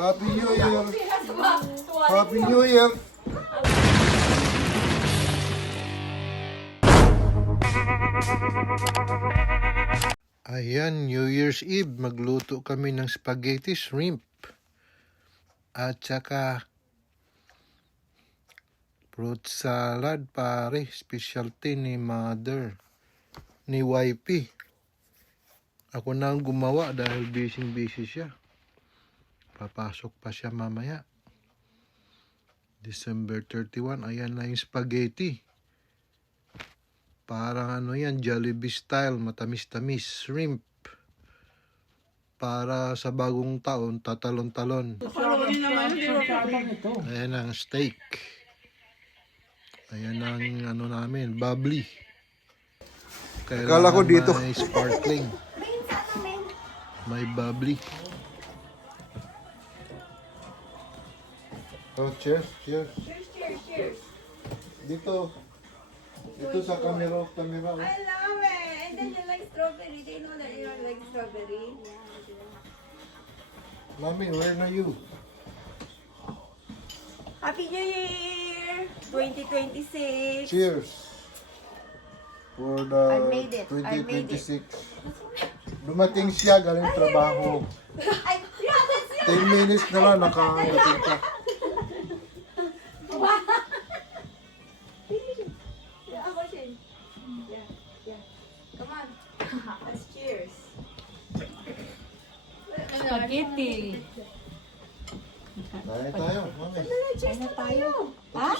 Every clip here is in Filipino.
Happy New Year! Happy New Year! Ayan, New Year's Eve, magluto kami ng spaghetti shrimp. At saka fruit salad, pare. Specialty ni mother, ni wifey. Ako na ang gumawa dahil busy siya. Papasok pa siya mamaya. December 31, ayan na yung spaghetti. Parang ano yan, Jollibee style, matamis-tamis, shrimp. Para sa bagong taon, tatalon-talon. Ayan ang steak. Ayan ang ano namin, bubbly. Kailangan ko dito. May sparkling. May bubbly. Oh, cheers, cheers. Cheers. Dito sa camera. I love it. And then you like strawberry. They know that you don't like strawberry. Mami, where are you? Happy New Year! 2026. Cheers. For the I made it. 2026. Dumating siya, galing trabaho. Yeah, that's it. 10 minutes na lang, nakadating ka. Yeah, ako siya. Yeah. Come on. Let's cheers. Spaghetti. Kaya tayo, mami. Cheers na tayo. Ha?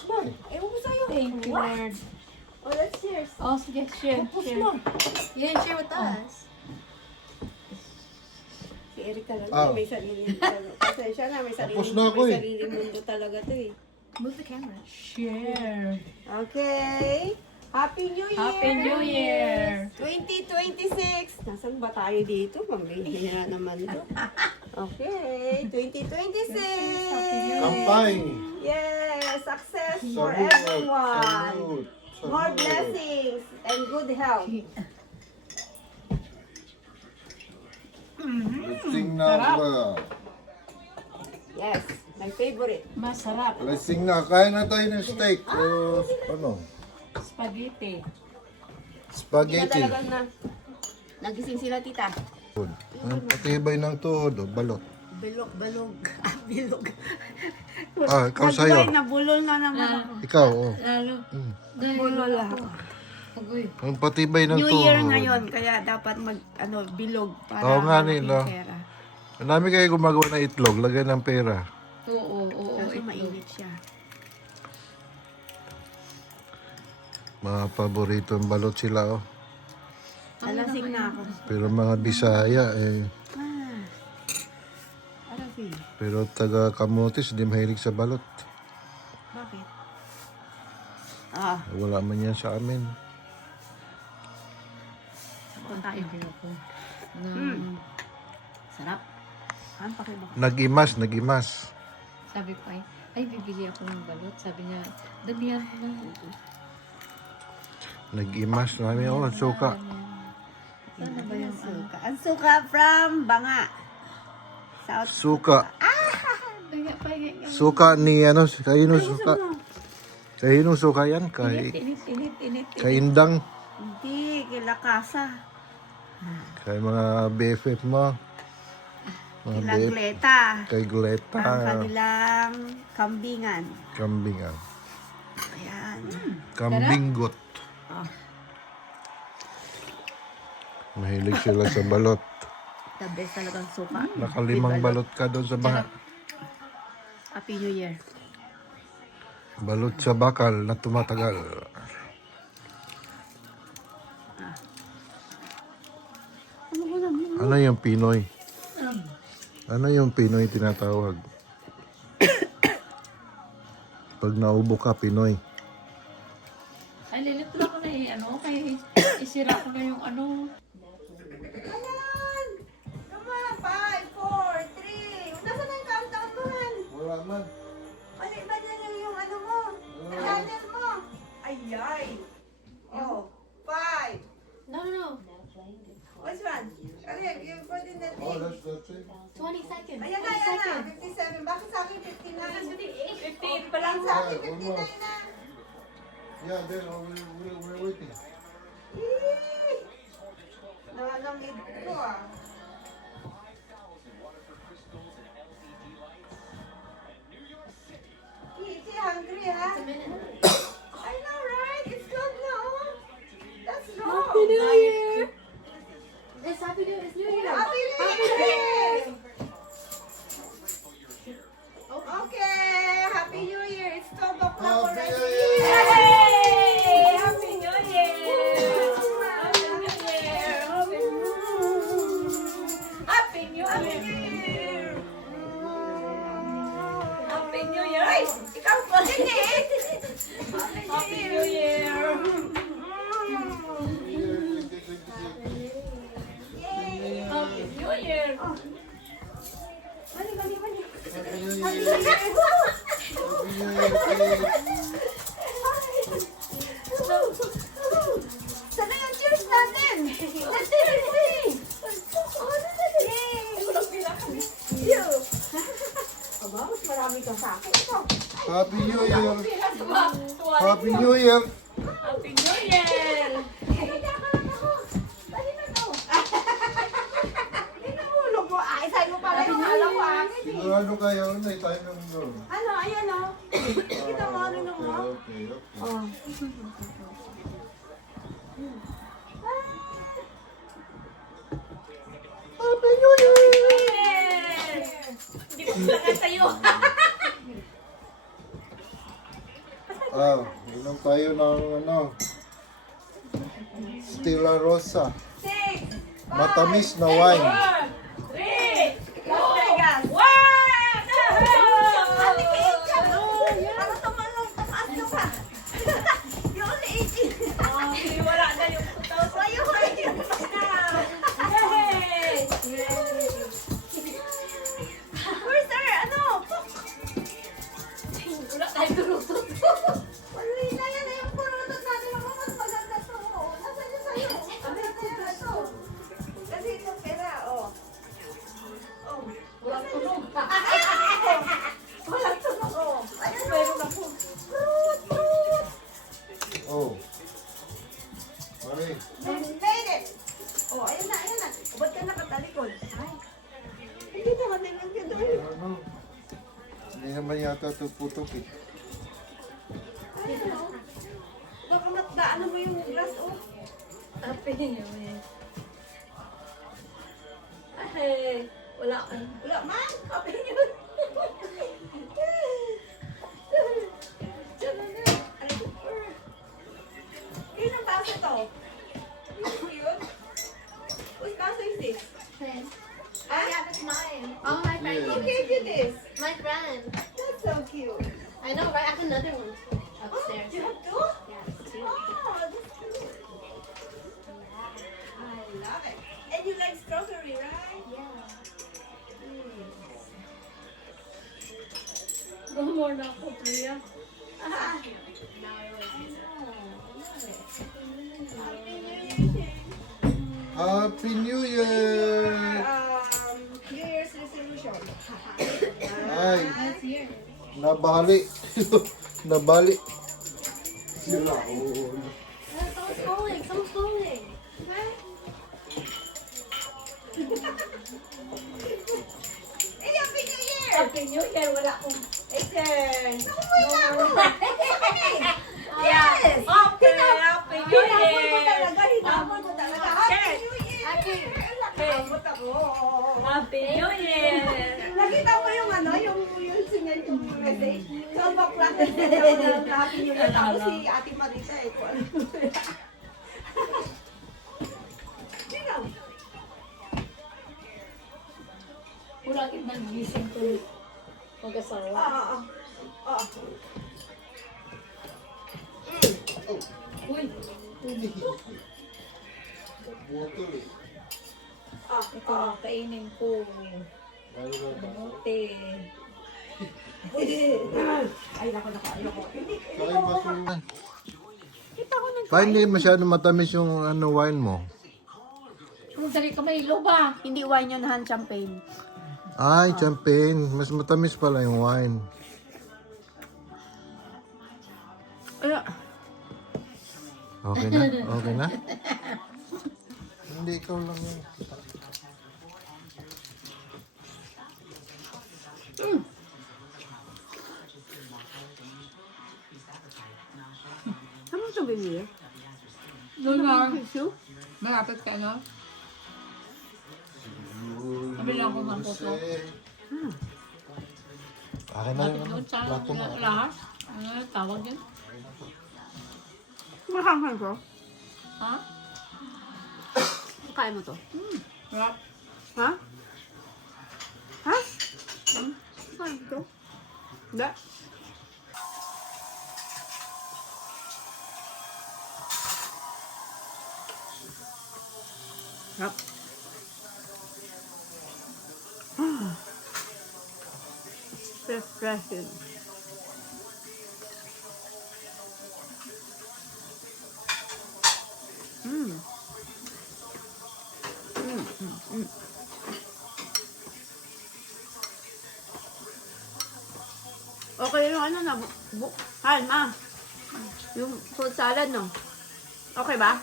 Ewan ko sa'yo. Thank you, What? Lord. Oh, let's cheers. Oh, sige, share. You didn't share with us. Si Erika lang, Ah. may sarili talaga. Pasensya na, may sarili, Tapos na ako may eh. sarili mundo talaga to eh. Move the camera. Share. Okay. Happy New Year! Happy New Year! 2026! Nasaan ba tayo dito? Pambihira naman to. Okay, 2026! Kampay. Yes! Success for Salud. everyone! Salud. More Salud. blessings and good health. Lasing na ba? Yes, my favorite. Masarap. Lasing na. Kaya na tayo ng steak. O, ano? Spaghetti. Hindi na Spaghetti. talagang nagising sila, tita. Ang patibay ng tuhod, o, balot. Bilog. Bilog. Ah, ikaw sa'yo. Nabulol na naman ako. Ikaw, oh. Lalo. Nabulol ako. Agoy. Ang patibay ng New tuhod. Year ngayon, kaya dapat bilog para Oo nga, malaking Nilo. pera. Ang dami kayo gumagawa ng itlog, lagay ng pera. Oo. Kaso mainit siya. Mga paboritong balot sila, oh. Alasing na ako. Pero mga Bisaya, eh. Alasing. Pero taga Camotes, di mahilig sa balot. Bakit? Wala man yan sa amin. Punta tayo. Sarap. Ano pa kayo? Nag-imas. Sabi ko ay bibili ako ng balot. Sabi niya, damihan ko na. Nag-imas namin, oh, ang suka. Ano ba yung suka? Ang suka from Banga. South. Suka. Pahinga. Suka ni, ano, kayo nung suka. Kayo nung suka yan, Init. kay Indang. Hindi, kila Kasa. Kay mga BFF mo. Mga Kila BFF. Gleta. Kay Gleta. Ang kanilang kambingan. Kambingan. Ayan. Kambinggot. Mahilig sila sa balot. The best talagang suka. Nakalimang balot ka doon sa baka. Happy New Year. Balot sa bakal na tumatagal. Ano yung Pinoy? Ano yung Pinoy tinatawag? Pag naubo ka, Pinoy. Ay, lilito ko na kaya isira ko na yung ano. Ayan! Come on! 5, 4, 3. Nasaan na yung countdown mo, Han? Wala man. Ba yung ano mo? Channel mo? Ayay! Oh, 5. No. Which one? Ariel, you put in the thing. That's it. 20 seconds. Ayan na. 57 Almost. Yeah, then we're waiting. Nalamig ko ah. Is he hungry, ha? I know, right? It's good, no? That's wrong. Happy New Year! It's Happy New Year. Happy New Year! Okay, Happy New Year. It's 12 o'clock Happy already. New Year! Hey! Happy New Year! Happy New Year! Happy New Year! Happy New Year! Ay! Ikaw pa din eh! Happy New Year! Happy New Year! Mali, mali, mali. Happy New Year! Sana yung cheers natin? Let's see, let's see. Yay! Aba, mas marami ka sa akin. Ito. Happy New Year! Happy Happy New Year! Happy New Year! Ay, nakakalak ako. Dali na to. Hindi nahulog mo. Ay, sa'yo mo pala yung alam ko akin eh. Sigurado kayo na tayo ng doon. Ano, ayan o. Kita mo, ano na mo? Okay. Oh. Happy New Year! Hindi ko kailangan sa'yo. Inom tayo ng Stella Rosa. 6, Matamis na wine. 3, Las Vegas. 1! Ate, kiit ka. Para tumalong, tumaas ka pa. You only 18. Wala na yung 2,000. Ayun, ayun. Yay! Where's our, ano? Wala tayo turutot. Wala na yan na yung purutot natin. Ako, mas maganda to. Nasaan yung sa'yo? Ang ganda na to. Kasi ito pera, oh. Oh. Walang tunog. Walang tunog, oh. Ayun, Meron ako. Fruit, fruit. Oh. Mari. Made it. Oh, ayun na, ayun na. Ba't ka nakatalikod? Ay. Hindi naman nilagyan ka doon. Ano? Hindi naman yata ito putok eh. Ayun, oh. Baka matdaan mo yung glass, oh. Happy New Year. Ay, wala ka. Wala man. Happy New Year. Ilang baso to? Yun? Whose baso is this? Friend. Ah? Yeah, that's mine. Oh, my friend. Who gave you this? My friend. That's so cute. I know, right? I have another one too, Oh, upstairs. you have two? Yeah, two. Oh, that's cute. I love it. And you like strawberry, right? Yeah. Rumor na ako, Priya. Ah. Happy New Year! New Year's resolution. Ay, That's here. nabali. Nabali. Sila. Oh. Someone's calling. Someone's calling. Hey, Happy New Year! Happy New Year, wala akong Listen! Umuwi na ako! Yes! Yes! Happy New Hinabol ko Year! talaga, hinabol ko talaga. Happy New Year! Happy. Nakabot ako. Happy New Year! Nakita mo yung ano, yung sinend yung message. 12 o'clock na sinend ako ng Happy New Year. Tapos si Ate Marita eh, kung ano. Sino? Wala kitang gising ko. Mag-asawa. Oo. Oo. Uy, Water. ito ang kainin ko. Buti. Ay, nako. Saka yung basura. Pa, hindi masyado matamis yung wine mo. Kung dali ka may ba? Hindi wine yun, Han. Champagne. Ay, champagne. Mas matamis pala yung wine. Ay, Okay na? Okay na? Hindi, ikaw lang yun. saan mo ito binili? Doon nga. Tissue? Malapit ka, no? Sabi lang ko ng puto. Akin na Malapit rin. doon sa Plato mo. lahat. Ano yung tawag yun? Makakain ko. Ha? Kain mo to. Rap. Ha? Ha? Kain ko to. Hindi. Sarap. Refreshing. Mm. Okay yung ano na, ma. Yung fruit salad, no? Okay ba?